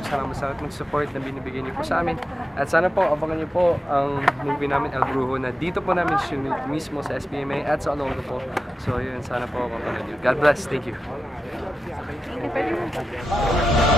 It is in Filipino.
salamat sa support na binibigay niyo po sa amin. At sana po, abangan niyo po ang movie namin, El Brujo, na dito po namin shoot mismo sa SBMA at sa Olongo po. So yun, sana po mapanood niyo. God bless. Thank you. Thank you very much.